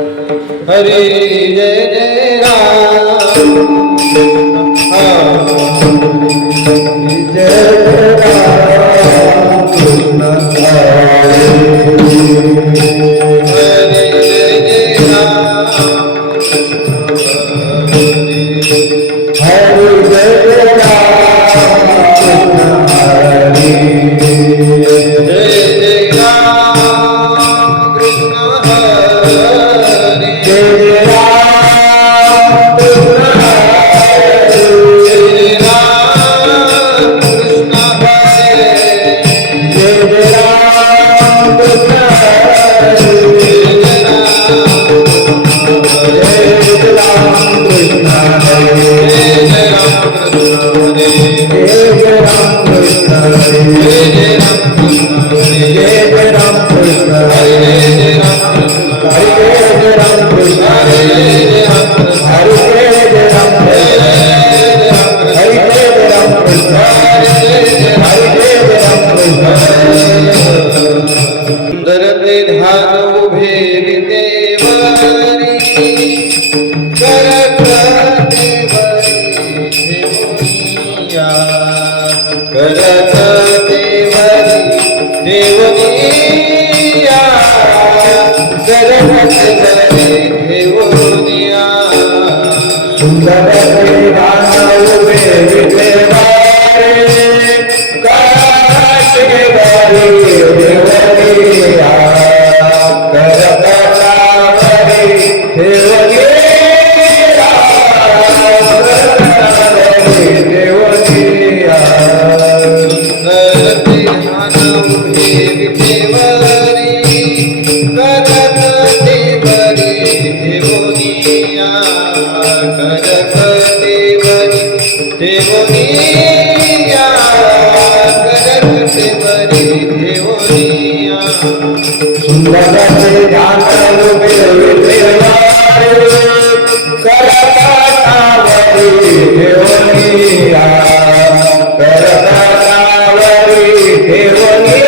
हरी जय जय राम जय राम कृष्ण हरे जय जय राम हरे जय जय राम कृष्ण हरे जय जय राम कृष्ण हरे जय जय राम कृष्ण हरे जय राम कृष्ण हरे जय जय राम कृष्ण हरे जय राम कृष्ण हरे जय राम कृष्ण हरे जय राम कृष्ण हरे जय राम कृष्ण हरे जय राम कृष्ण हरे जय राम कृष्ण हरे जय राम कृष्ण हरे जय राम कृष्ण हरे जय राम कृष्ण सुंदर ते ध्यान उभे विदेवरी करत देवरी देवनिया करत देवरी देवनिया करत देवरी देवनिया सुंदर ते ध्यान उभे विदेवरी करत देवरी देवनिया करत देवरी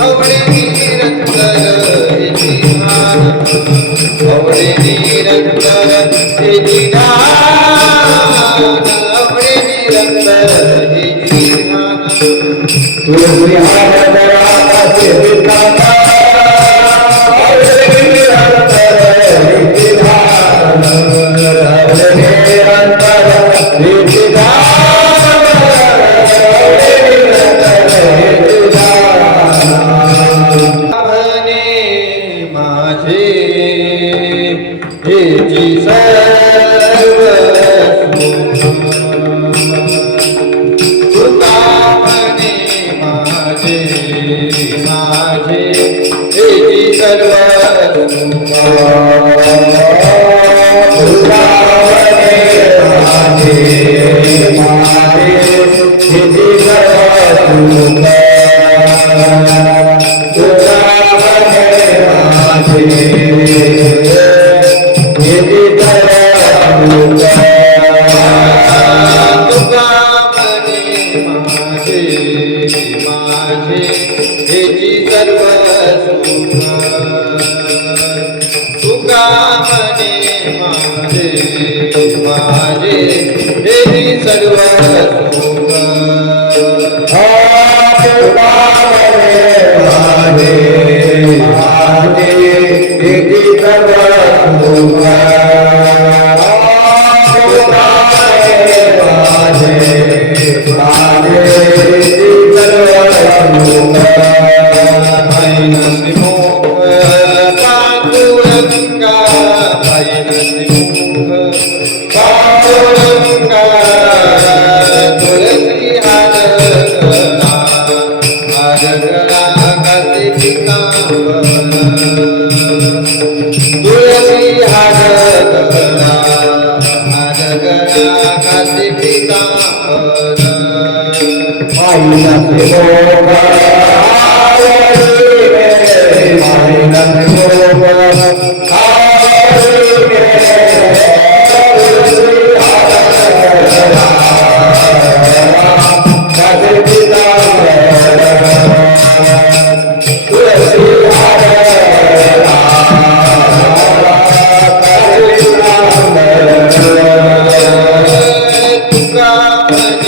अवळे निरंतर हेची भान अवळे निरंतर हेची भान अवळे निरंतर हेची भान तुळसी हाराचे विधाता अवळे निरंतर हेची भान अवळे निरंतर हेची भान अवळे निरंतर हेची हेची सर्व तुका म्हणे माझे माझे हेची सर्व तुका म्हणे माझे माझे हेची सर्व तुका म्हणे माझे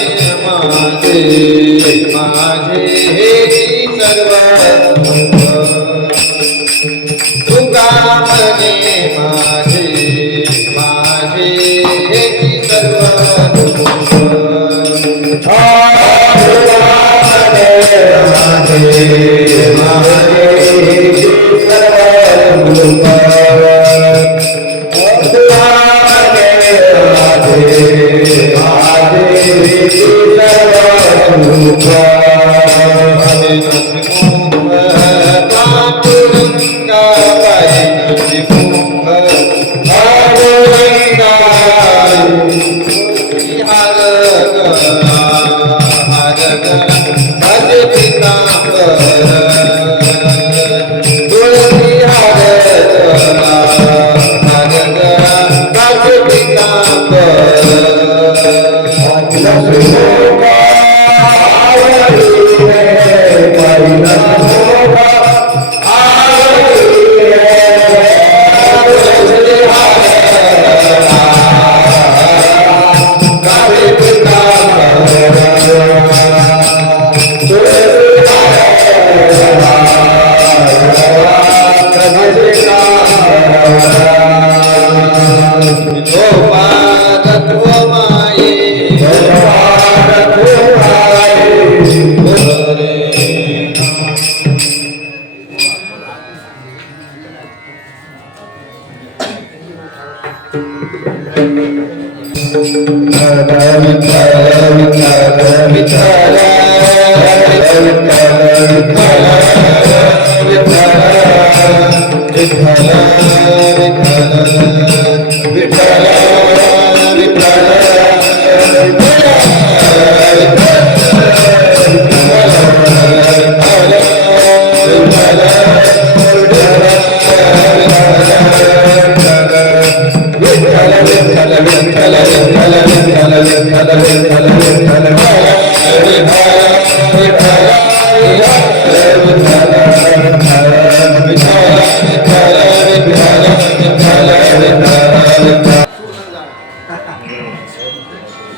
विठ्ठल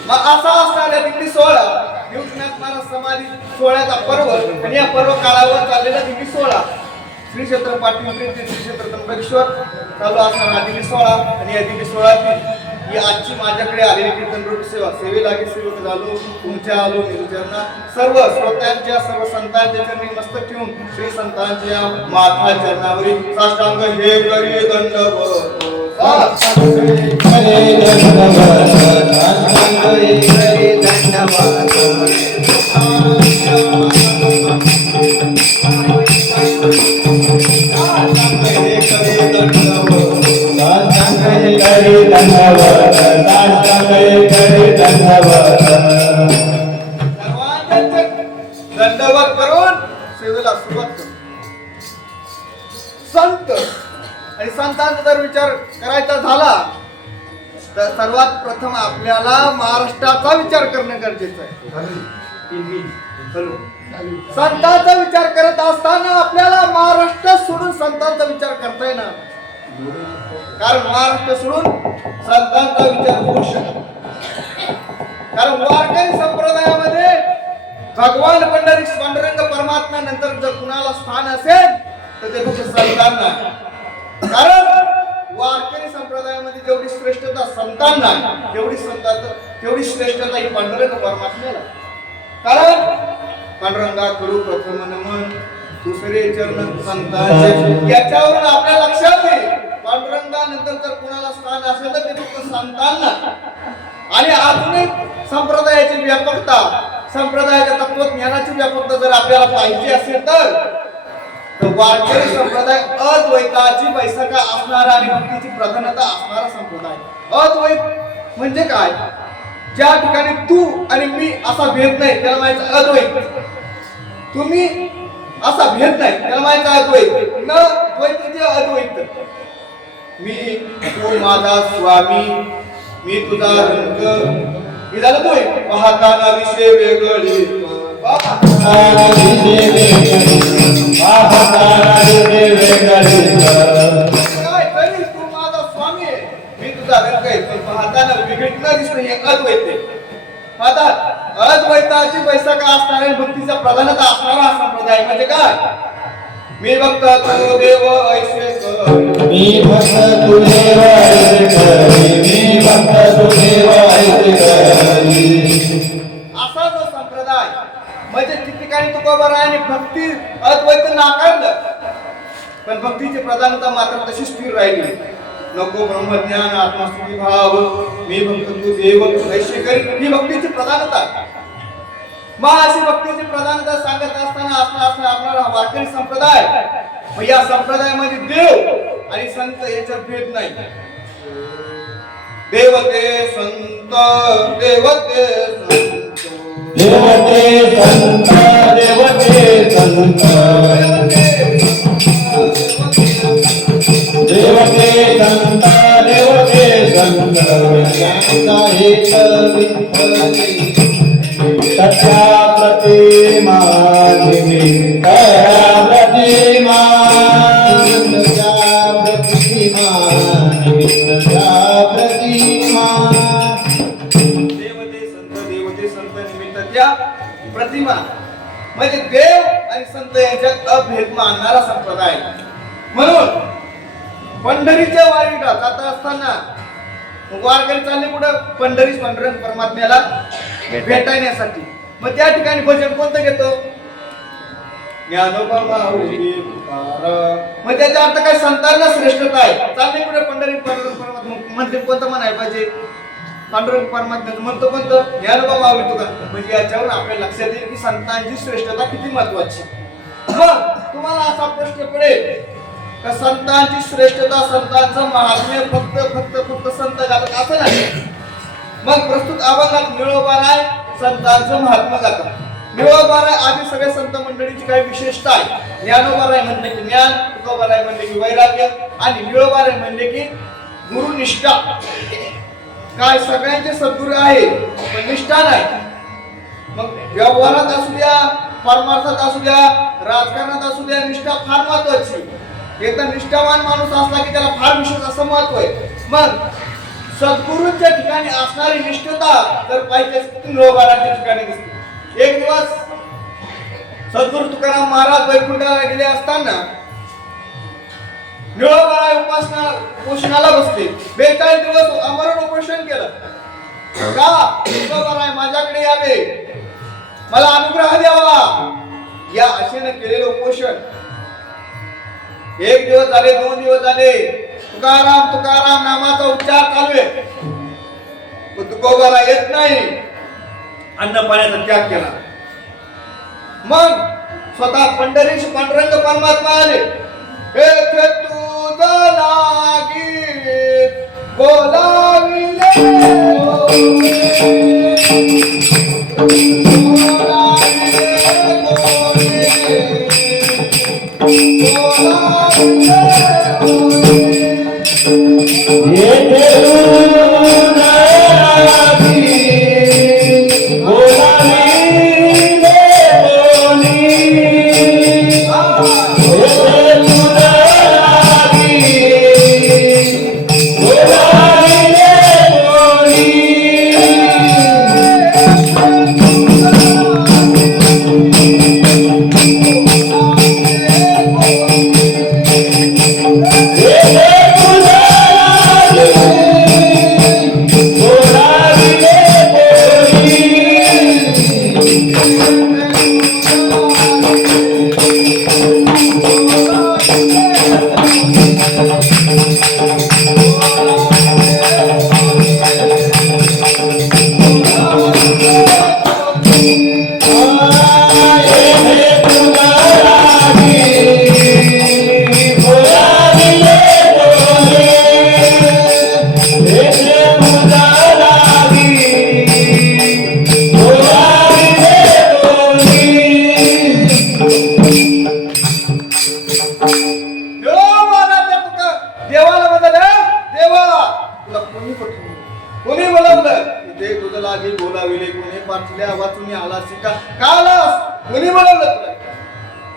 मग असा असणाऱ्या दिंडी सोहळा निवृत्तीनाथ महाराज समाधी सोहळ्याचा पर्व आणि या पर्व काळावर चाललेला दिंडी सोहळा श्री क्षेत्र पाटणी श्री क्षेत्र त्र्यंबकेश्वर चालू असणारा हा दिंडी सोहळा आणि या दिंडी सोहळ्यातील ही आजची माझ्याकडे आलेली कीर्तन रूप सेवा सेवेलागी सेवक झालो तुमच्या आलो निरुचरणा सर्व श्रोत्यांच्या सर्व संतांच्या चरणी मस्तक ठेवून श्री संतांच्या माथा चरणावरील साष्टांग हे करी दंडवत दंडवत करून सेवेला सुरुवात करू. संत आणि संतांचा जर विचार करायचा झाला तर सर्वात प्रथम आपल्याला महाराष्ट्राचा विचार करणं गरजेचं आहे. संतांचा विचार करत असताना आपल्याला महाराष्ट्र सोडून संतांचा विचार करता येणार, कारण महाराष्ट्र सोडून संतांचा विचार होऊ शकतो. कारण वारकरी संप्रदायामध्ये भगवान पांडुरंग परमात्मा नंतर जर कुणाला स्थान असेल तर ते फक्त संतांना. कारण वारकरी संप्रदायामध्ये जेवढी श्रेष्ठता संतांना तेवढी श्रेष्ठता ही पांडुरंग परमात्म्याला. कारण पांडुरंगा करू प्रथम नमन दुसरे चरण संतांचे. याच्यावरून आपल्या लक्षात येईल पांडुरंगानंतर जर कुणाला स्थान असेल तर ते फक्त संतांना. आणि आधुनिक संप्रदायाची व्यापकता संप्रदायाच्या तत्वज्ञानाची व्यापकता जर आपल्याला पाहिजे असेल तर वारकरी संप्रदाय अद्वैताची बैसका असणारा आणि भक्तीची प्रधानता असणारा संप्रदाय. अद्वैत म्हणजे काय? ज्या ठिकाणी तू आणि मी असा भेद नाही त्याला म्हणायचं अद्वैत. तुम्ही असा भेद नाही त्याला म्हणायचं अद्वैत. न द्वैत अद्वैत. मी तू माझा स्वामी मी तुझा रंग हे झालं तोय. पाहताना विषय वेगळे काय तरी तू माझा स्वामी आहे मी तुझा रंग आहे. पाहताना वेगळीच न दिसणं हे अद्वैत आहे. आता अद्वैताची बैसका असणारा भक्तीचा प्रधानता असणारा हा संप्रदाय म्हणजे काय? मी भक्त तू देव ऐसे कर मी भक्त तू देव ऐसे करी मी भक्त तू देव ऐसे करी. असा जो संप्रदाय म्हणजे ठिकठिकाणी तुकोबारायाने भक्ती अद्वैत नाकारलं पण भक्तीची प्रधानता मात्र तशी स्थिर राहिली. नको ब्रह्मज्ञान आत्मस्तुती भाव मी भक्त तू देव ऐसे करी ही भक्तीची प्रधानता. मग अशी भक्तीची प्रधानता सांगत असताना आपला वारकरी संप्रदाय. मग या संप्रदायामध्ये देव आणि संत याच्यात भेद नाही. देवते संत देवते संत देवते संत देवते संत देवते संत देवते संत ज्ञानचा एक विठ्ठल सत्या प्रतिमा निमित्त प्रतिमा सत्या प्रतिमा निमित्त प्रतिमा. देवते संत निमित्त त्या प्रतिमा म्हणजे देव आणि संत यांच्यात अभेद मानणारा संप्रदाय. म्हणून पंढरीच्या वारीला जात असताना वारकरी चालले कुठं? पांडुरंग परमात्म्याला भेटण्यासाठी. मग त्या ठिकाणी भजन कोणतं घेतो? ज्ञानोबा माऊली तुकाराम. मग त्याचा अर्थ काय? संतांना श्रेष्ठता आहे. चालले कुठे? पांडुरंग परमात्मा. म्हणजे कोणतं म्हणायला पाहिजे? पांडुरंग परमात्म्याचं म्हणतो कोणतं? ज्ञानोबा माऊली तुकाराम. म्हणजे याच्यावरून आपल्या लक्षात येईल की संतांची श्रेष्ठता किती महत्वाची. तुम्हाला असा प्रश्न पडेल का संतांची श्रेष्ठता संतांचं महात्म्य फक्त संत गातात असं नाही. मग प्रस्तुत अभंगात निळोबाराय संतांचं महात्म्य गातात. निळोबाराय आधी सगळ्या संत मंडळीची काही विशेषता आहे. ज्ञानोबाराय म्हणले की ज्ञान, तुकोबाराय म्हणले की वैराग्य आणि निळोबाराय म्हणले की गुरुनिष्ठा. काय सगळ्यांचे सद्गुरू आहे पण निष्ठा नाही. मग व्यवहारात असू द्या परमार्थात असू द्या, राजकारणात असू द्या, निष्ठा फार महत्वाची. एकदम निष्ठावान माणूस असला की त्याला फार विशेष असं महत्व आहे. मग सद्गुरूंच्या ठिकाणी असणारी निष्ठता तर पाहिजे निळोबाराच्या ठिकाणी दिसते. एक दिवस सद्गुरू तुकाराम महाराज वैकुंठाला गेले असताना निळोबारा उपोषणाला बसले. 42 दिवस आमरण उपोषण केलं. का? निळोबारा माझ्याकडे यावे, मला अनुग्रह द्यावा, या आशेने केलेलं उपोषण. 1 दिवस झाले, 2 दिवस झाले, तुकाराम तुकाराम नामाचा उच्चार चालू आहे, पण तुकोबाला येत नाही. अन्न पाण्याचा त्याग केला. मग स्वतः पंढरीश पांडुरंग परमात्मा आले. येथे तुझा लागी बोलाविले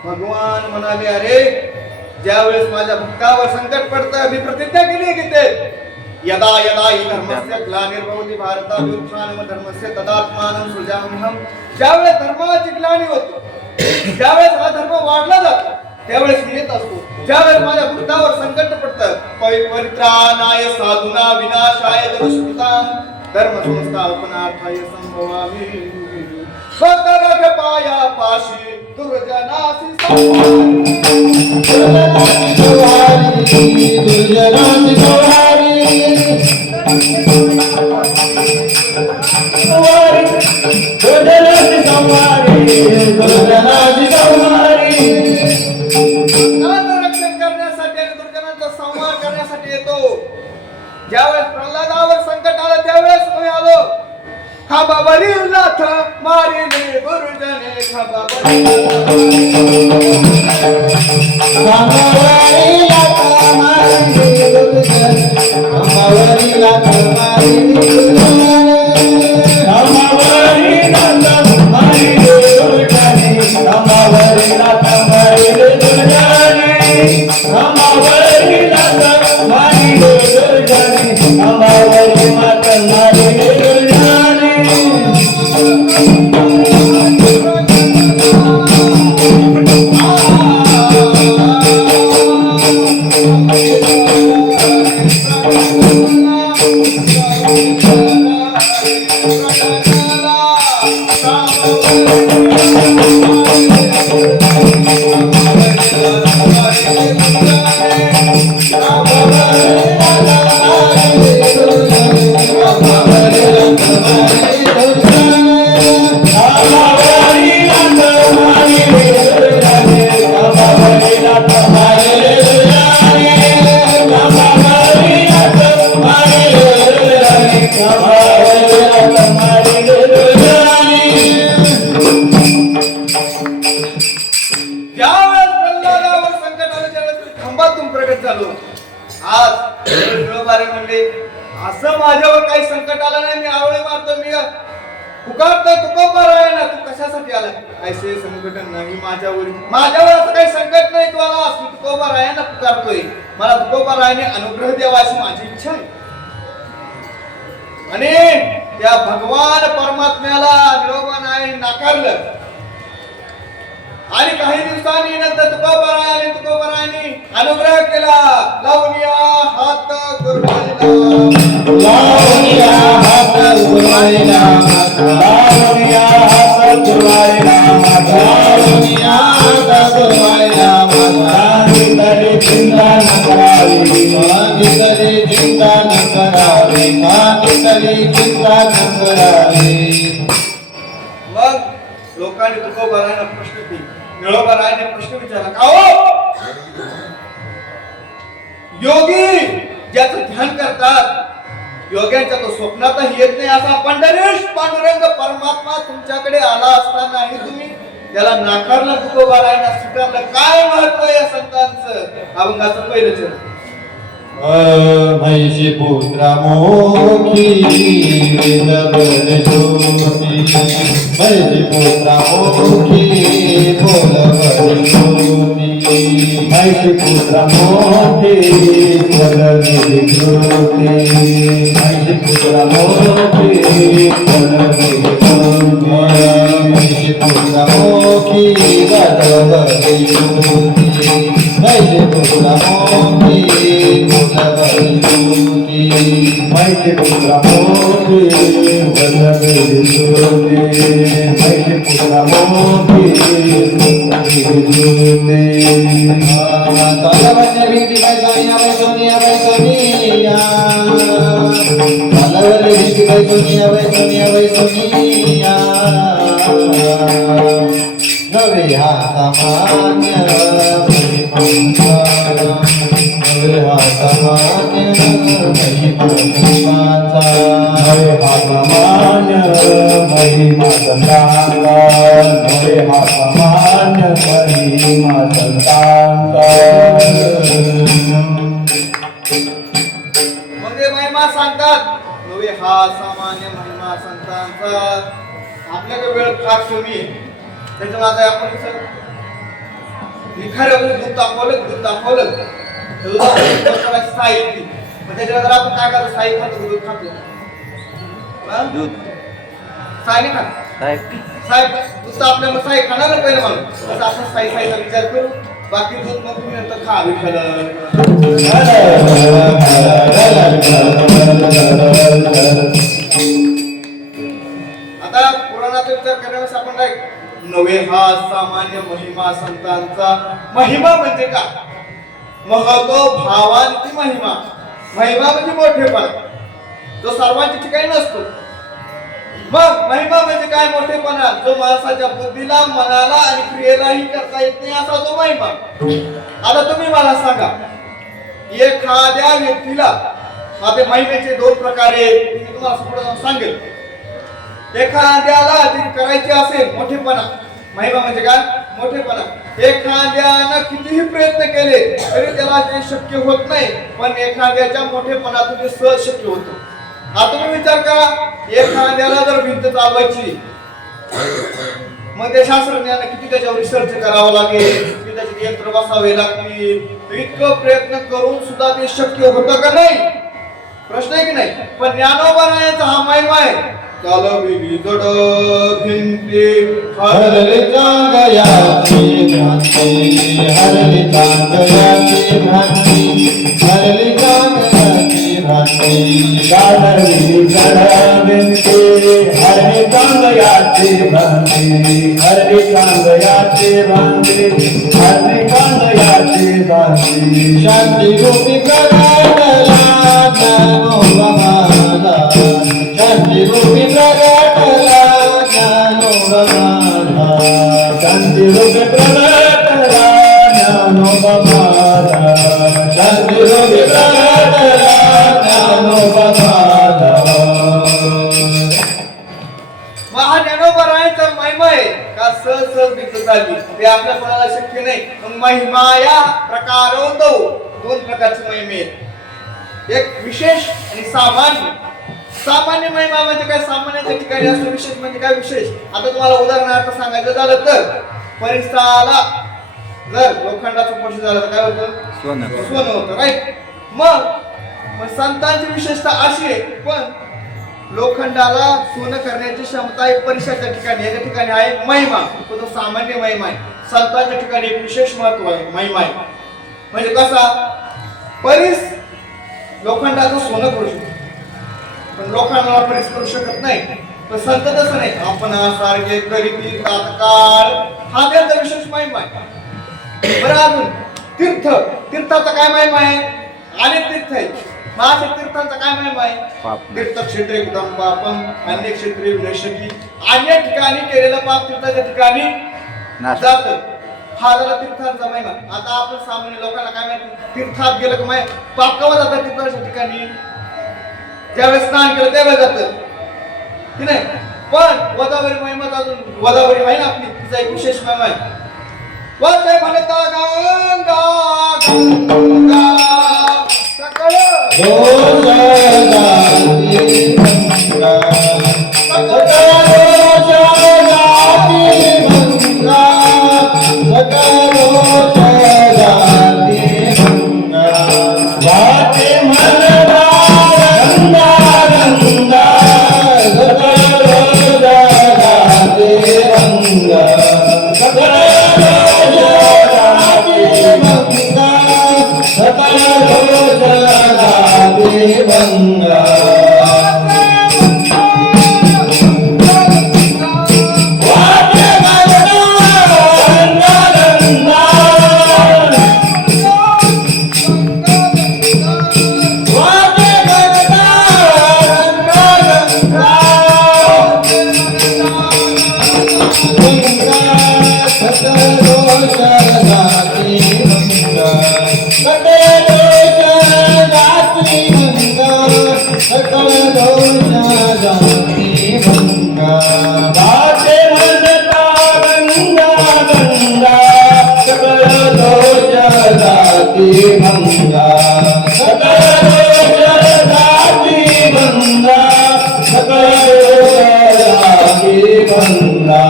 भगवान म्हणाले, अरे ज्यावेळेस माझ्या भक्तावर संकट पडतं, मी प्रतिज्ञा केली की ते यदा यदा हि धर्मस्य ग्लानिर्भवति भारताभ्युत्थानं धर्मस्य तदात्मानं सृजाम्यहं. ज्यावेळेस धर्माची ग्लानी होते, ज्यावेळेस हा धर्म वाढला जातो, त्यावेळेस मी येत असतो. ज्यावेळेस माझ्या भक्तावर संकट पडतं, परित्राणाय साधूना विनाशाय दुष्कृतां धर्म संस्थापनार्थाय संभवामि. स्वतःच पाया पाशी दुर्जनासी रक्षण करण्यासाठी आणि दुर्जनांचा संहार करण्यासाठी येतो. ज्यावेळेस प्रल्हादावर संकट आलं त्यावेळेस मी आलो. खांबावरील नाथ मारिले गुरुजने, खांबावरील नाथ मारिले गुरुजने, खांबावरील नाथ मारिले गुरुजने, खांबावरील नाथ मारिले गुरुजने, खांबावरील नाथ मारिले गुरुजने, खांबावरील नाथ मारिले गुरुजने, खांबावरील नाथ मारिले गुरुजने. असं माझ्यावर काही संकट आलं नाही, मी आवळे मारतो, मी पुकारतोय तुकोबर आहे ना, तू कशासाठी आला? ऐसे संकट नाही माझ्यावर असं काही संकट नाही तुला, तू तुकोबर आहे ना पुकारतोय, मला तुकोबर आहे अनुग्रह द्यावा अशी माझी इच्छा आहे. आणि त्या भगवान परमात्म्याला निरोबा नाही नाकारलं. आणि काही दिवसांनी नंतर तुकोबरायाने अनुग्रह केला. लावूया हात गुरुवाईला, लावूया हात गुरुवाईला, लावूया हात गुरुवाईला, लावूया हात गुरुवाईला. मागितली चिंता न करावी, मागितली चिंता न करावी, मागितली चिंता न करावी. मग लोकांनी तुकोबरायाने प्रश्न केले, निळोबरायाने प्रश्न विचारला, का हो योगी ज्याचं ध्यान करतात, योग्यांच्या तो स्वप्नातही येत नाही असा पंढरीश पांडुरंग परमात्मा तुमच्याकडे आला असतानाही तुम्ही त्याला नाकारलं, तुकोबरायाने स्वीकारलं. काय महत्व या संतांचं? अभंगाचं पहिलं चरण. महिषी पुत्रा मोखी बोलबल ज्योती, महिषी पुत्रा मोखी बोलबल ज्योती, महिषी पुत्रा मोखी बोलबल ज्योती, महिषी पुत्रा मोखी बोलबल ज्योती, महिषी पुत्रा मोखी बोलबल ज्योती, महिषी पुत्रा मोखी माहिती पुत्रा मोठी वनवेली सोने, माहिती पुत्रा मोठी तालावरच्या भीती बाई सोनिया बाई सोनिया बाई सोनिया, तालावरच्या भीती बाई सोनिया बाई सोनिया बाई सोनिया. नवे हा सामान्य नवे हा सामान्य महिमाचा, नवे हा सामान्य महिमा संतांचा, नवे हा सामान्य महिमा संतांचा. म्हणजे महिमा सांगतात, नवे हा सामान्य महिमा संतांचा. आपल्याकडे वेळ फार कमी आहे, त्याच्यामुळे आता आपण कसं निखारे वगैरे दूध तापवलं साई, मग त्याच्यानंतर आपण काय करतो, साई खातो, दूध खातो, दूध साई नाही खात, साई दूध आपल्या मग साई खाणार ना पहिलं म्हणून, तसं आपण साईचा विचार करू. बाकी दूध मग तुम्ही नंतर खा आता पुराणाचा विचार करण्यास आपण काय, नवे हा सामान्य महिमा संतांचा. महिमा म्हणजे का? महत्व भावांची महिमा, महिमा म्हणजे मोठेपणा, जो सर्वांच्या ठिकाणी नसतो. मग महिमा म्हणजे काय? मोठेपणा, जो माणसाच्या बुद्धीला, मनाला आणि क्रियेलाही करता येत नाही असा जो महिमा. आता तुम्ही मला सांगा, एखाद्या व्यक्तीला आता महिमेचे दोन प्रकार आहेत, मी तुम्हाला पुढे जाऊन सांगेल. एखाद्याला जे करायचे असेल मोठेपणा, महिमा म्हणजे काय? मोठेपणा. एखाद्यानं कितीही प्रयत्न केले तरी त्याला ते शक्य होत नाही, पण एखाद्याच्या मोठेपणातून ते सहज शक्य होतं. आता तुम्ही विचार करा, एखाद्याला जर भिंत चालवायची, मग ते शास्त्रज्ञांना किती त्याच्यावर रिसर्च करावं लागेल, किती त्याचे यंत्र बसावे लागतील, इतकं प्रयत्न करून सुद्धा ते शक्य होतं का नाही? प्रश्न आहे की नाही? पण ज्ञानोबरायाचा हा महिमा आहे. चालविली जड भिंती हरली चांगयाची भ्रांती, हरली चांगयाची भ्रांती, हरली चांगयाची भ्रांती, चालविली जड भिंती, हरली चांगयाची भ्रांती, हरली चांगयाची भ्रांती, हरली चांगयाची भ्रांती. शांती रूपी प्रगटला ज्ञानोबा, शांती रूपी प्रगटला ज्ञानोबा, शांती रूपी प्रगटला ज्ञानोबा, शांती रूपी प्रगटला ज्ञानोबा. महा ज्ञानोबरायांचा महिमा आहे का? सहज भिंत चालली, ते आपल्या कोणाला शक्य नाही. महिमा या प्रकारों दोन प्रकारची महिमे आहेत, एक विशेष आणि सामान्य. सामान्य महिमा म्हणजे काय, सामान्याच्या ठिकाणी असतो, विशेष म्हणजे काय विशेष. आता तुम्हाला उदाहरणार्थ सांगायचं झालं तर परिसराला जर लोखंडाचं पोषण झालं तर काय होतं, सोनं होतं, राईट. मग संतांची विशेषता अशी आहे, पण लोखंडाला सोनं करण्याची क्षमता आहे परिसराच्या ठिकाणी, याच्या ठिकाणी आहे महिमा, तो सामान्य महिमा आहे. संतांच्या ठिकाणी एक विशेष महत्व आहे, महिमा आहे. म्हणजे कसा, परिस लोखंडाचं सोनं करू शकतो, पण लोखंडाला परिस करू शकत नाही. पण संत तसं नाही, आपण सारखे गरिबी तात्काळ, हा त्यांचा विशेष महिमा आहे. बरं, अजून तीर्थाचा काय महिमा आहे, अनेक तीर्थ आहेत. माझ्या तीर्थांचा काय महिमा आहे, तीर्थक्षेत्रे कुटुंब पापम अनेक क्षेत्रे विनशती, अनेक ठिकाणी केलेलं पाप तीर्थाच्या ठिकाणी जात, हा झाला तीर्थांचा महिमा. आता आपण सामान्य लोकांना काय माहिती, तीर्थात गेलं का पाप कवा जातात तीर्थाच्या ठिकाणी, ज्यावेळेस स्नान केलं त्यावेळेस जातं की नाही. पण गोदावरी महिमा अजून, गोदावरी आहे ना आपली, तिचा एक विशेष महिमा आहे. वाचे म्हणता गंगा गंगा सकळ दोष जाती गंगा, सकळ दोष जाती गंगा, सकळ दोष जाती गंगा. वाचे म्हणता गंगा गंगा, सकळ दोष जाती गंगा, सकळ गंगा.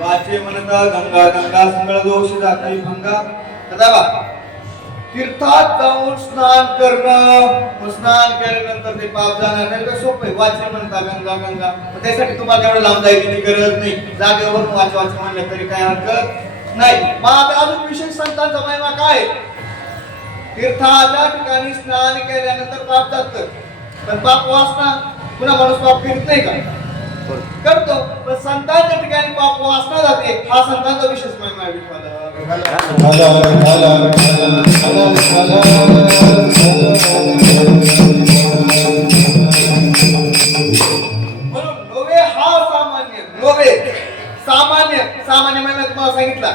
वाचे म्हणता गंगा गंगा, सकळ दोष जाती भंगा. तीर्थात जाऊन स्नान करणं, स्नान केल्यानंतर ते पाप जाणार नाही, सोपं आहे. वाचे म्हणता गंगा गंगा, त्यासाठी तुम्हाला एवढं लांब जायची गरज नाही, जागेवर वाचे वाचे म्हणलं तरी काय हरकत नाही. मग अजून विशेष संतांचा महिमा काय, तीर्थाच्या ठिकाणी स्नान केल्यानंतर पाप जात, पण पाप वासना पुन्हा माणूस पाप करीत नाही का, करतो. पण संतांच्या ठिकाणी पाप वासना जाते, हा संतांचा विशेष महिमा आहे. म्हणून नोवे हा सामान्य, नोवे सामान्य, सामान्य महिमा तुम्हाला सांगितला.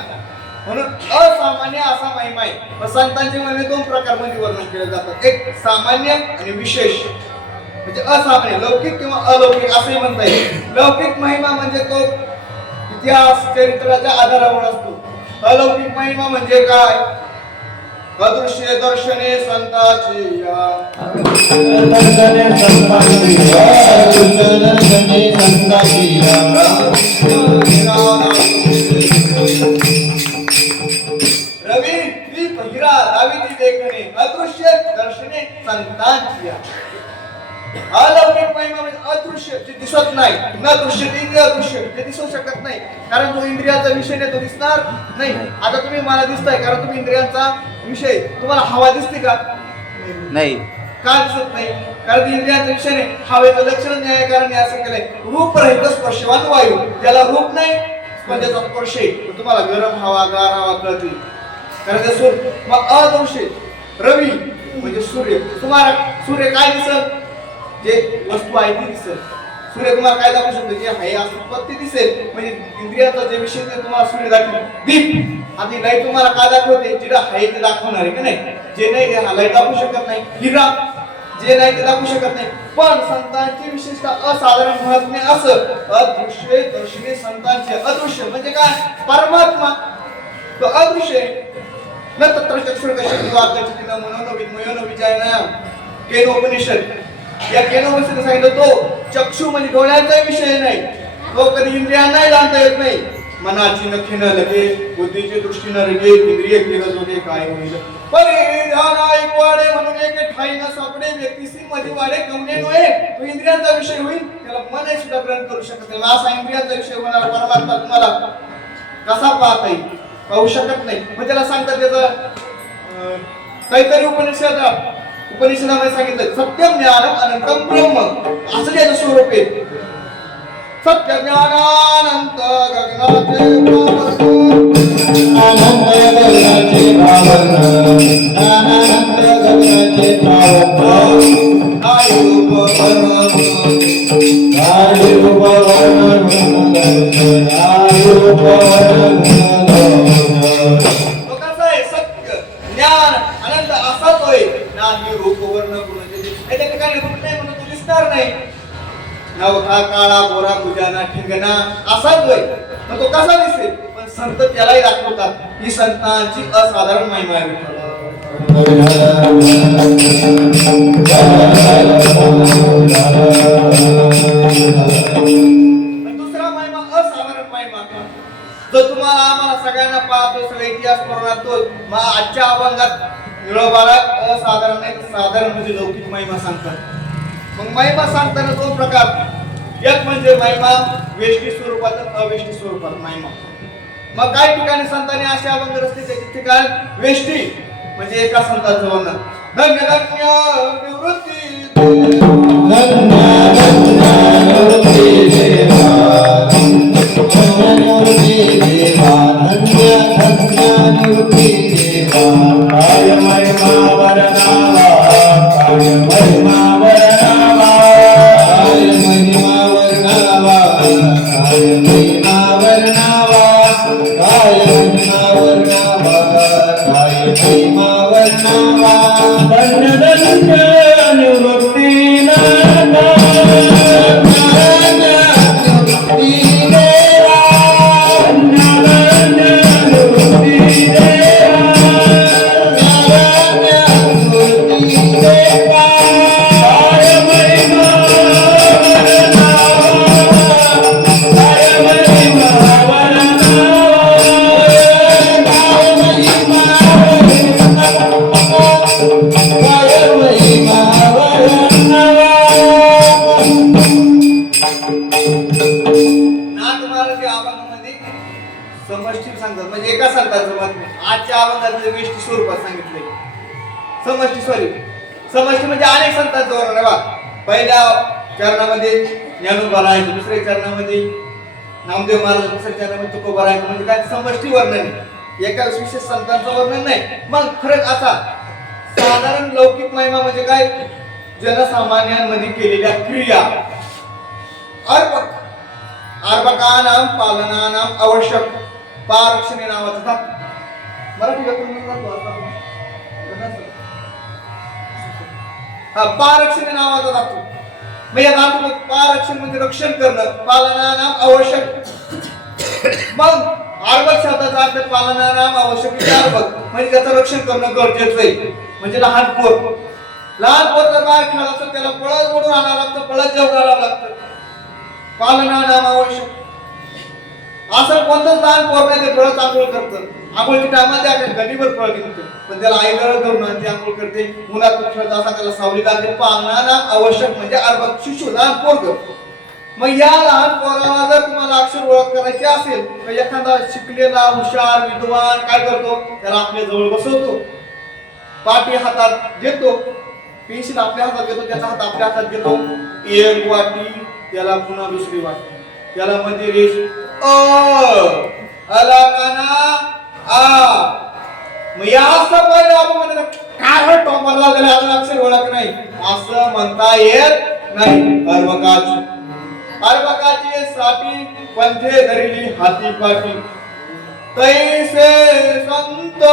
म्हणून असामान्य असा महिमा आहे. संतांचे महिमे दोन प्रकारमध्ये वर्णन केले जातात, एक सामान्य आणि विशेष. म्हणजे असामान्य, लौकिक किंवा अलौकिक असे म्हणता येईल. लौकिक महिमा म्हणजे तो इतिहास चरित्राच्या आधारावर असतो. अलौकिक महिमा म्हणजे काय, अदृश्य दर्शने संतांची रवी दीप हिरा रावी ती देखणे, अदृश्य दर्शने संतांची. अलौकिक महिमा म्हणजे अदृश्य, जे दिसत नाही, न दृश्य ते अदृश्य, जे दिसू शकत नाही, कारण तो इंद्रियाचा विषय नाही, तो दिसणार नाही. आता तुम्ही मला दिसताय कारण तुम्ही इंद्रियांचा विषय, तुम्हाला हवा दिसते का, नाही, का दिसत नाही, कारण ती इंद्रियांचा विषय नाही. हवेचं लक्षण न्यायकाराने असं केलंय, रूप रहित स्पर्शवान वायू, ज्याला रूप नाही पण त्याचा स्पर्श आहे, तुम्हाला गरम हवा गार हवा कळते, कारण ते सूर्य. मग अदृश्य रवी म्हणजे सूर्य, तुम्हाला सूर्य काय दिसत, जे वस्तू आहे ती दिसेल. सूर्य तुम्हाला काय दाखवू शकतो, जे आहे असं ते दिसेल, म्हणजे इंद्रियाचा जे विषय ते तुम्हाला सूर्य दाखवेल. दीप आधी लाईट तुम्हाला काय दाखवते, जिथं आहे ते दाखवणार आहे की नाही, जे नाही ते लाईट दाखवू शकत नाही. हिरा जे नाही ते दाखवू शकत नाही. पण संतांची विशेषता असाधारण महत्त्वने असं अदृश्य दर्शने संतांचे. अदृश्य म्हणजे काय, परमात्मा तो अदृश्य न तत्र चक्षुर्गशक्ती वाक्यचित्त मनोनो विद्मयो न विजयना केनोपनिषद. या केनोबसीने सांगितलं तो चक्षु म्हणजे डोळ्याचा विषय नाही, तो कधी इंद्रियांनाही जाणता येत नाही. मनाची नखे न लगे, बुद्धीची दृष्टी न लगे, इंद्रिय फिरत होते काय होईल. परिधान ऐकवाडे म्हणून एक ठाई न सापडे, व्यक्तीसी मध्ये वाढे कमने नव्हे. तो इंद्रियांचा विषय होईल, त्याला मन सुद्धा ग्रहण करू शकत नाही. असा इंद्रियांचा विषय होणार परमात्मा तुम्हाला कसा पाहता येईल? पाहू शकत नाही. मग त्याला सांगतात त्याचं काहीतरी उपनिषदामध्ये सांगितलं सत्यम ज्ञानम अनंतम ब्रह्म, असं त्याचं स्वरूप आहे. सत्य ज्ञानानंत गगनाचे सत्य ज्ञान अनंत असाच होय. नाही रूप वर्ण गुण याच्या ठिकाणी रूप नाही म्हणून तो दिसणार नाही. नवखा काळा गोरा पूजाना ठिंगणा असाच होय. मग तो कसा दिसेल? पण संत त्यालाही दाखवतात. ही संतांची असाधारण महिमा आहे. दुसरा महिमा असाधारण महिमा जो तुम्हाला आम्हाला सगळ्यांना पाहतो, सगळा इतिहास पुराणात मग आजच्या अभंगात निळोबाला असाधारण नाही साधारण म्हणजे लौकिक महिमा सांगतात. मग महिमा सांगताना दोन प्रकार, एक म्हणजे महिमा वेष्टी स्वरूपात आणि अवेष्टी स्वरूपात महिमा. मग काही ठिकाणी संतांनी असे अभंग रचले त्याचे ठिकाण वेष्टी म्हणजे एका संतांचं वर्णन. धन्य धन्य निवृत्ती म्हणजे एका संतांचं बातमी. आजच्या अभंगात वेष्टी स्वरूपात सांगितले. समष्टी म्हणजे अनेक संतांचं वर्णन बा. पहिल्या चरणामध्ये ज्ञानोबा राहायचं, दुसऱ्या चरणामध्ये नामदेव महाराज, दुसऱ्या चरणामध्ये तुकोबा राहायचं. म्हणजे काय समष्टी वर्णन आहे, एका विशेष संतांचं वर्णन नाही. मग फरक असा साधारण लौकिक महिमा म्हणजे काय? जनसामान्यांमध्ये केलेल्या क्रिया. अर्भकानाम पालनानाम आवश्यक पारक्षणे नावाचं धातू. मराठी व्याकरण पारक्षणे नावाचा धातू. मग या धातू पारक्षण म्हणजे रक्षण करणं, पालनानाम आवश्यक. मग अर्भक शब्दाचा अर्थ पालनानाम आवश्यक. अर्भक म्हणजे त्याचं रक्षण करणं गरजेचं आहे. म्हणजे लहान पोर जर काय खेळायचं त्याला पळत ओढून आणावं लागतं, पळत जेवण घालावं लागतं. पालनानाम आवश्यक. असं कोणतंच लहान पोर नाही ते फळं आंघोळ करतं. आंघोळच्या टायमाला त्या गणीवर फळ घेतो, पण त्याला आई गळ धरून आणते, आंघोळ करते. उन्हात खेळत असा त्याला सावली लागते. पालनानाम आवश्यक म्हणजे अर्भक शिशु, लहान पोरग. मग या लहान पोराला जर तुम्हाला अक्षर ओळख करायची असेल तर एखादा शिकलेला हुशार विद्वान काय करतो? त्याला आपल्या जवळ बसवतो, पाटी हातात घेतो, पेन्सिल आपल्या हातात घेतो, त्याचा हात आपल्या हातात घेतो. एक वाटी त्याला पुन्हा दुसरी वाटी, त्याला मध्ये रेष अला काना आ. मग या असं पहिलं आपण म्हणतो काय टॉपरला गेला अजून अक्षर ओळख नाही असं म्हणता येत नाही. अर्भकाची साठी पंथे धरली हाती पाठी तैसे संत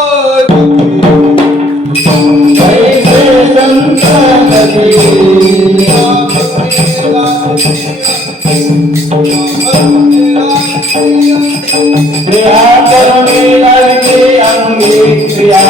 क्रिया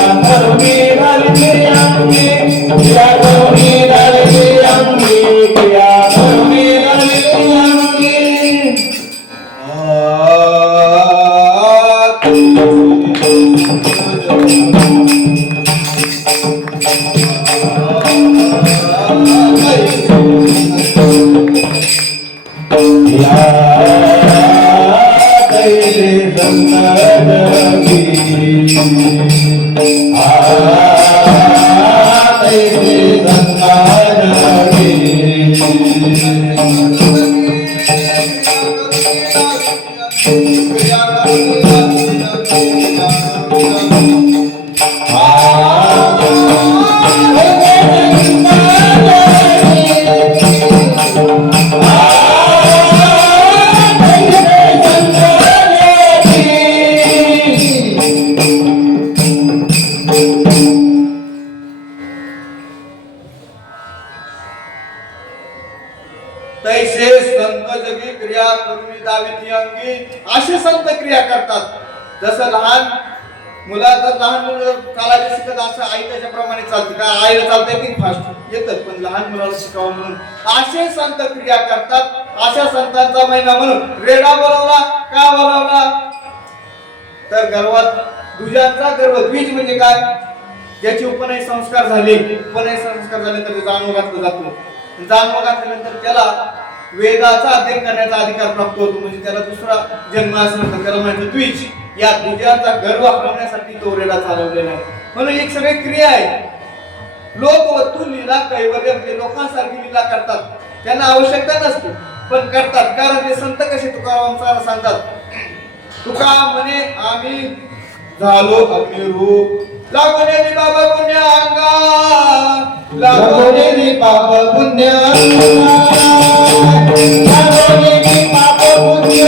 तैसे संत जगी क्रिया करून दाविती अंगी असे संत क्रिया करतात जसं लहान मुलाचं लहान मुलं चालायला शिकत असं आई त्याच्याप्रमाणे चालते का आईला चालता येते फास्ट येतात पण लहान मुलाला शिकावं म्हणून असे संत क्रिया करतात अशा संतांचा महिना म्हणून रेडा बोलावला का बोलावला तर गर्वात दुजांचा गर्व द्विज म्हणजे काय ज्याचे उपनय संस्कार झाले उपनय संस्कार झाले तर जाणव घातलं जातो जाणव घातल्यानंतर त्याला वेदाचा अध्ययन करण्याचा अधिकार प्राप्त होतो म्हणजे त्याला दुसरा जन्म असं म्हणतात त्याला म्हणतात द्विज या द्विजाचा गर्व हरवण्यासाठी तो रेडा चालवलेला आहे म्हणून एक सगळी क्रिया आहे लोक वस्तू लीला कैवल्य म्हणजे लोकांसारखी लीला करतात त्यांना आवश्यकता नसते पण करतात कारण ते संत कसे तुकारामांचा सांगतात तुका म्हणे आम्ही झालो अग्निरूप लागोने बाबा पुण्य अंगा लागोने पाप पुण्य लागोने पाप पुण्य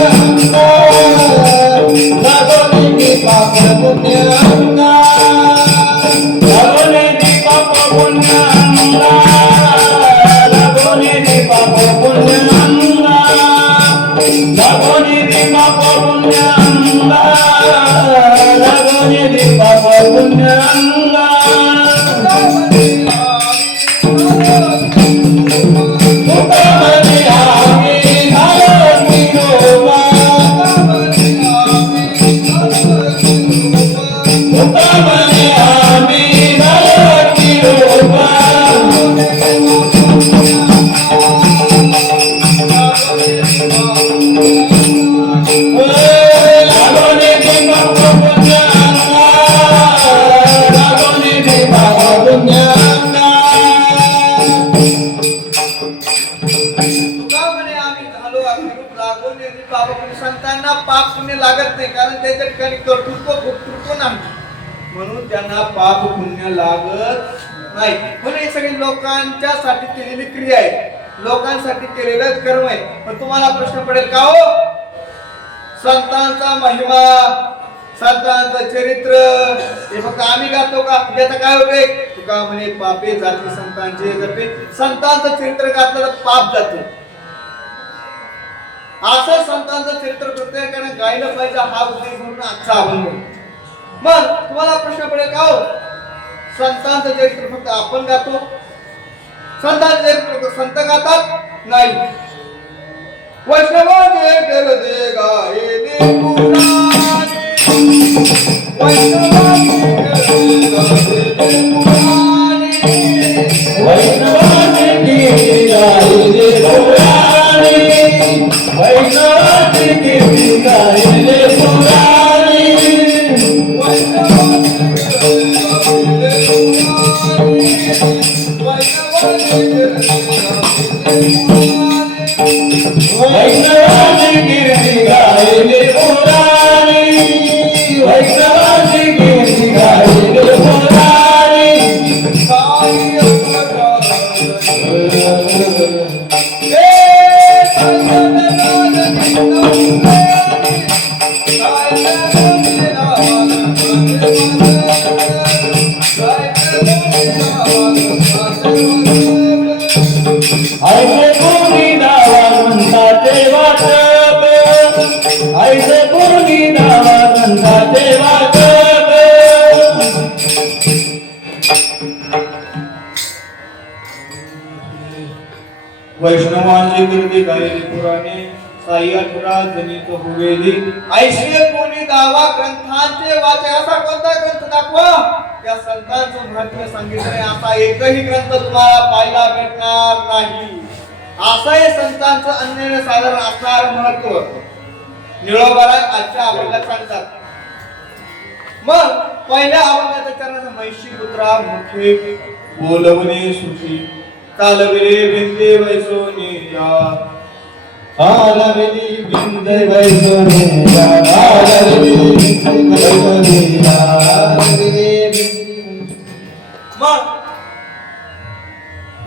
लागोने पाप पुण्य लागोने पाप पुण्य लागोने पाप पुण्य लागोने पाप पुण्य लागोने पाप पुण्य संतांना पाप पुण्य लागत नाही कारण त्याच्या ठिकाणी कर्तृत्व भोक्तृत्व नाही म्हणून त्यांना पाप पुण्य लागत नाही म्हणून हे सगळे लोकांच्या साठी केलेली क्रिया आहे लोकांसाठी केलेलं कर्म आहे पण तुम्हाला प्रश्न पडेल का हो संतांचा महिमा संतांचं चरित्र हे फक्त आम्ही गातो का त्याचा काय उपयोग तुका म्हणे पापे जाती संतांचे जपे संतांचं चरित्र गातलं तर पाप जातं असं संतांचं चरित्र प्रत्येकाने गायलं पाहिजे हा उद्देश म्हणून आजचा अभंग मग तुम्हाला प्रश्न पडेल का हो संतांचं चरित्र फक्त आपण गातो संतांचं चरित्र संत गातात नाही वैष्णवाने केलं ते गायले पुराणे वैष्णवाने केलं गायले पुराणे वैष्णवाने केलं गायले पुराणे वैष्णवाने केलं गायले पुराणे वैष्णवाने केलं गायले पुराणे ऐसे कोणी दावा म्हणताचे वाटप ऐसे कोणी दावा म्हणताचे वाटप वैष्णवांची कीर्ती गायली पुराणे साई 18 जनित होवेली. ऐशे कोणी दावा ग्रंथांचे वाचक असा कोणता ग्रंथ दाखवा त्या संतांचं महत्व सांगितलंय. असा एकही ग्रंथ तुम्हाला पाहायला भेटणार नाही. असं हे संतांचं अन्य साधारण असणार महत्व निळोबारा आजच्या आपल्याला सांगतात. मग पहिल्या अभंगाचा चरणाचा म्हैशी पुत्रा मुखे बोलवणे सुखी चालविले बिंदे वैसोनिया. आलविली बिंद वैसोनिया, आलविली बिंद वैसोनिया, आलविली बिंद. मग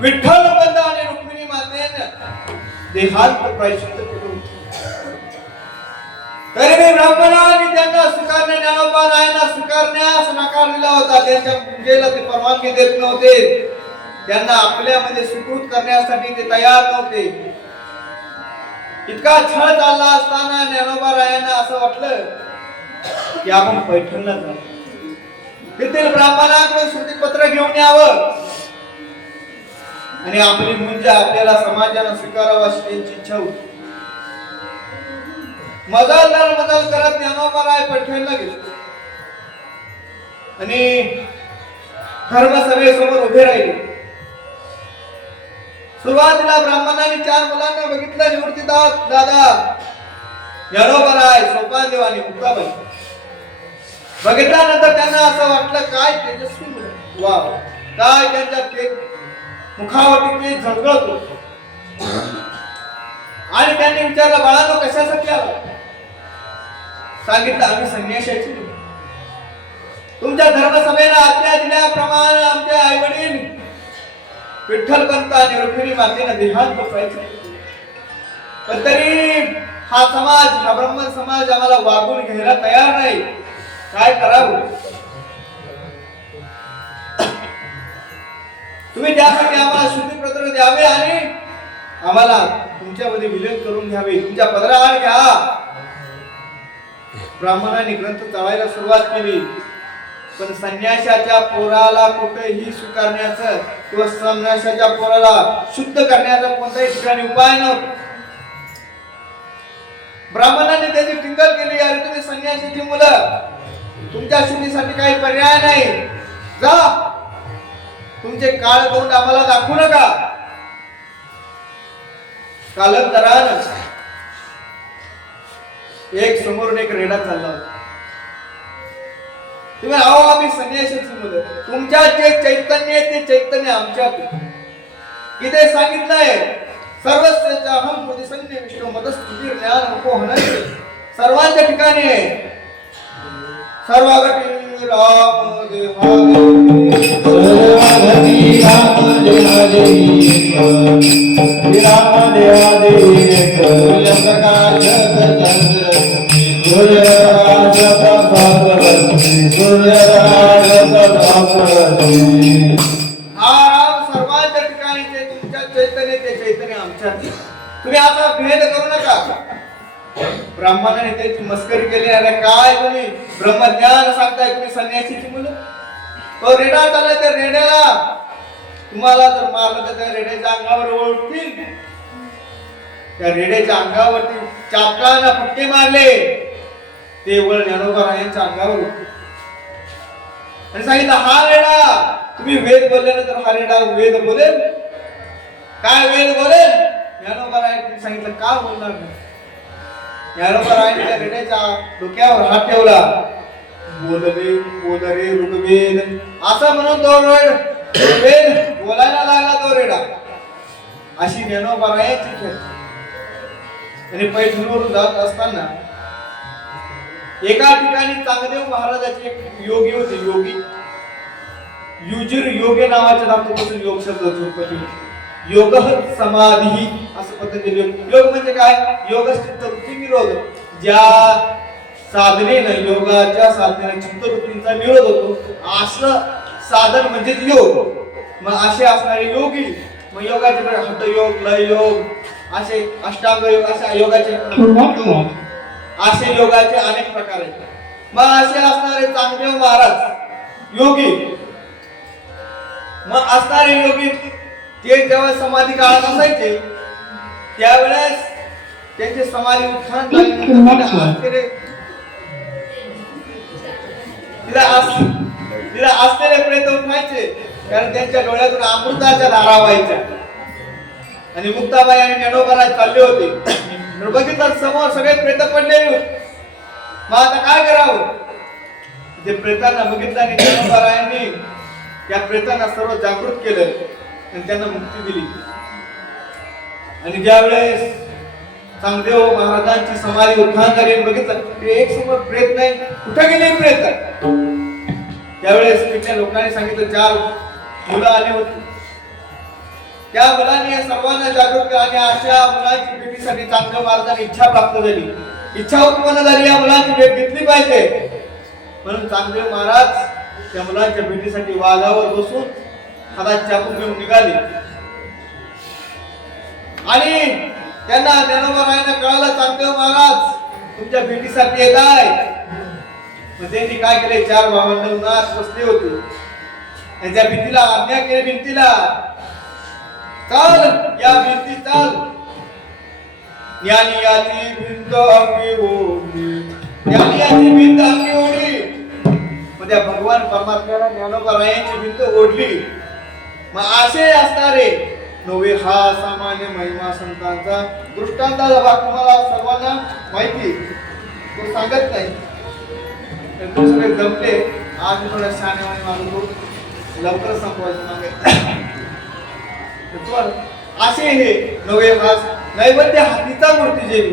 विठ्ठल बंद आणि रुक्मिणी मातेने देहांत प्रायश्चित्त केलं. तरी मी ब्राह्मणांनी त्यांना स्वीकारणे ज्ञानोबा रायांना स्वीकारण्यास नकार दिला होता. त्यांच्या पूजेला ते परवानगी देत नव्हते. त्यांना आपल्यामध्ये स्वीकृत करण्यासाठी ते तयार नव्हते. इतका छळ चालला असताना ज्ञानोबा रायांना असं वाटलं की आपण पैठणला जाऊ, तेथील ब्राह्मणाकडे श्रुतीपत्र घेऊन यावं आणि आपली मुंज आपल्याला समाजानं स्वीकारावं अशी त्यांची इच्छा होती. मदल करत ज्ञानोबा राय पैठणला गेले आणि धर्मसभेसमोर उभे राहिले. सुरुवातीला ब्राह्मणांनी 4 मुलांना बघितलं. निवृत्तीदास दादा, ज्ञानोबा राय, सोपानदेव आणि मुक्ताबाई. बघितल्यानंतर त्यांना असं वाटलं काय तेजस्वी मुलं, वा काय त्यांच्या मुखावरती ते झळझळत होतं. आणि त्यांनी विचारलं बाळांनो कशासाठी आला. सांगितलं आम्ही संन्याशाची. तुमच्या धर्मसभेला आज्ञा दिल्याप्रमाणे आमचे आई वडील विठ्ठलपंत आणि रुक्मिणी मातेने देहांत पाहिजे. पण तरी हा समाज, हा ब्राह्मण समाज आम्हाला वागून घ्यायला तयार नाही. काय करावं. तुम्ही त्यासाठी आम्हाला शुद्धीपत्र द्यावे आणि आम्हाला तुमच्यामध्ये विलीन करून घ्यावे. तुमच्या पदराआड घ्या. ब्राह्मणांनी ग्रंथ चाळायला सुरुवात केली. पण संन्याशाच्या पोराला कुठेही स्वीकारण्याचं किंवा संन्याशाच्या पोराला शुद्ध करण्याचा कोणताही ठिकाणी उपाय नव्हता. ब्राह्मणांनी त्याची टिंगल केली. अरे तुम्ही संन्याशाची मुलं, तुमच्या शुद्धीसाठी काही पर्याय नाही. जा तुमचे काळ तोंड आम्हाला दाखवू नका. कालांतरानं एक समोरून एक रेडा चालला होता. तुम्ही अहो आम्ही संन्याशाची मुलं, तुमच्यात जे चैतन्य आहे ते चैतन्य आमच्यात. इथे सांगितलंय सर्वस्यचा हम बुद्धी संन्य विष्णू मदस्तुती ज्ञान उपहोनते. सर्वांच्या ठिकाणी आहे. सर्वागती राम देहादेवी, सर्वागती राम देहादेवी, राम देहादेवी. सूर्यप्रकाश चंद्र, सूर्यप्रकाश प्रभास्वती, सूर्यप्रकाश प्रभास्वती. हा राम सर्वांच्या ठिकाणी ते तुमच्या चैतन्य ते चैतन्य आमच्यात. तुम्ही आता भेद करू नका. ब्राह्मणाने त्याची मस्करी केली. अरे काय तुम्ही ब्रह्मज्ञान सांगताय, तुम्ही संन्यासीची मुलं. तो रेडा चालला. त्या रेड्याला तुम्हाला जर मारलं तर त्या रेड्याच्या अंगावर ओळखतील. त्या रेड्याच्या अंगावरती चापटानं फटके मारले. ते वळ ज्ञानोबा रायांच्या अंगावर होते आणि सांगितलं हा रेडा, तुम्ही वेद बोलल्यानंतर हा रेडा वेद बोलेल. काय वेद बोलेल. ज्ञानोबा राय सांगितलं का बोलणार नाही. ज्ञानोबा रायांनी त्या रेड्याच्या डोक्यावर हात ठेवला. बोलले बोलरे ऋग्वेद असं म्हणून तो वेद बोलायला लागला. तो रेडा अशी ज्ञानोबा रायांची खेळ. आणि पैठणवरून जात असताना एका ठिकाणी चांगदेव महाराजाचे एक योगी होते. योगी युजिर योगे नावाच्या धातूपासून योग शब्द उत्पत्ती. योग समाधी असं पद्धतीने योग म्हणजे काय. योग चित्तवृत्ती निरोध. ज्या साधनेनं योगाच्या साधनेनं चित्तवृत्तींचा निरोध होतो असं साधन म्हणजे योग. मग असे असणारे योगी. मग योगाचे हठयोग, लय योग, असे अष्टांग योग, अशा योगाचे अनेक प्रकार आहेत. मग असे असणारे चांगदेव महाराज योगी. मग असणारे योगी ते जेव्हा समाधी काळात असायचे त्यावेळेस त्यांचे समाधी उत्थान झाल्यानंतर तिला असलेले प्रेत उठवायचे, कारण त्यांच्या डोळ्यातून अमृताच्या धारा व्हायच्या. आणि मुक्ताबाई आणि ज्ञानोबा चालले होते, तर बघितलं समोर सगळे प्रेत पडलेले. मग आता काय करावं? ते प्रेतांना बघितलं आणि ज्ञानोबारायांनी त्या प्रेतांना सर्व जागृत केलं आणि त्यांना मुक्ती दिली. आणि ज्यावेळेस चांगदेव महाराजांची समाधी उत्थान झाली, बघितलं ते एक समोर प्रेत नाही, कुठे गेले प्रेत? त्यावेळेस तिथल्या लोकांनी सांगितलं 4 मुलं आली होती. त्या मुलांनी या सर्वांना जागृत केलं आणि अशा मुलांची भेटीसाठी चांगदेव महाराजांनी इच्छा प्राप्त झाली, इच्छा उत्पन्न झाली, या मुलांची भेट घेतली पाहिजे. म्हणून चांगदेव महाराज त्या मुलांच्या भेटीसाठी वाघावर बसून हातात चाकू घेऊन निघाले. आणि त्यांना ज्ञानोबारायांना कळालं चांगदेव महाराज तुमच्या भेटीसाठी येत आहे. मग त्यांनी काय केले, 4 भावंड उन्हात बसले होते. त्यांच्या भिंतीला आज्ञा केली, भिंतीला चाल, या भिंती चाल. ज्ञानी याची भिंत अंगी ओढली, ज्ञानी याची भिंत अंगी ओढली. मग त्या भगवान परमात्म्याला ज्ञानोबारायांची भिंत ओढली. मग असे असणारे नवे हा सामान्य महिमा संतांचा दृष्टांताचा भाग तुम्हाला सर्वांना माहिती, तो सांगत नाही. तो सगळे जमले. आज थोड्या शहाण्यावाने मागतो, लवकर संपवायचं मागे. असे हे नवे हास नैवेद्य हातीचा मूर्ती जेवी.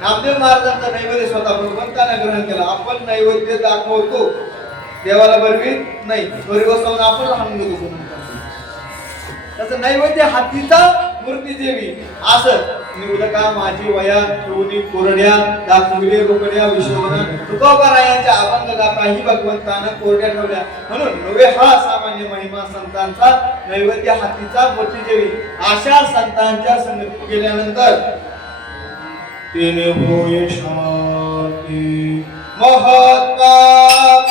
नामदेव महाराजांचा नैवेद्य स्वतः भगवंताने ग्रहण केला. आपण नैवेद्य दाखवतो, देवाला बरवीत नाही, घरी बसवून आपण हाणून देतो. त्याचं नैवेद्य हातीचा मूर्ती जेवी. असं निवडका माझी वया ठेवणी कोरड्या दाखविले रोकड्या विश्वना तुकोबारायांच्या अभंग गाथाही भगवंतानं कोरड्या ठेवल्या. म्हणून नवे हा सामान्य महिमा संतांचा नैवेद्य हातीचा मूर्ती जेवी. अशा संतांच्या संगतीत गेल्यानंतर तिने होय शांती महत्पाप,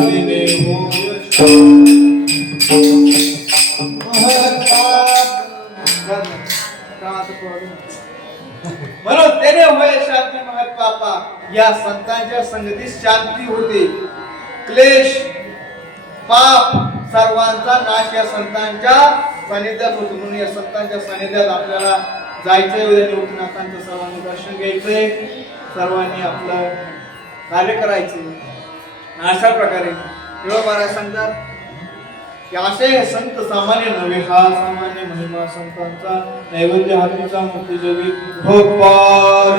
तिने होय शांती म्हणून त्याने होय शांती महत्पापा. या संतांच्या संगतीत शांती होते, क्लेश पाप सर्वांचा नाश या संतांच्या सानिध्यात होतो. म्हणून या संतांच्या सानिध्यात आपल्याला जायचंय. उद्यानाथांचं सर्वांनी दर्शन घ्यायचंय, सर्वांनी आपलं कार्य करायचं. अशा प्रकारे देव महाराज सांगतात की असे संत सामान्य नवे हा सामान्य महिमा संतांचा नैवेद्य हातीचा मूर्ती जेवी. भगवान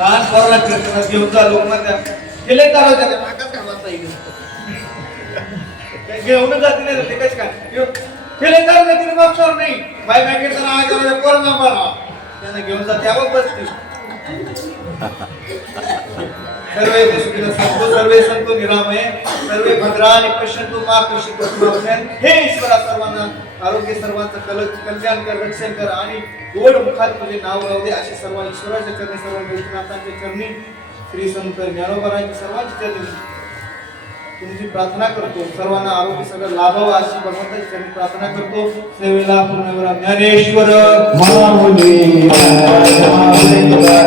लहान पोराला कीर्तनात घेऊन जा लोकमान्य गेले तर घेऊन जाते नाही ते कस काय केले तर तिने मागणार नाही बाय बाय कीर्तन आवाज पोर नंबर त्यांना घेऊन जा त्यावर बसते. सर्वे सुखिनः सन्तु सर्वे सन्तु निरामये सर्वे भद्राणि पश्यन्तु मा कश्चित् दुःखं. हे ईश्वरा सर्वांना आरोग्य सर्वांचं कल्याण कर, रक्षण कर आणि गोड मुखात तुझे नाव राहू दे. असे सर्व ईश्वराच्या चरणी, सर्व विष्णुनाथांच्या चरणी, श्री संत ज्ञानोबारायांच्या सर्वांच्या चरणी तुमची प्रार्थना करतो. सर्वांना आरोग्य सगळं लाभावं अशी भगवंताची चरणी प्रार्थना करतो. सेवेला पूर्णवेळा ज्ञानेश्वर माऊली ज्ञानेश्वर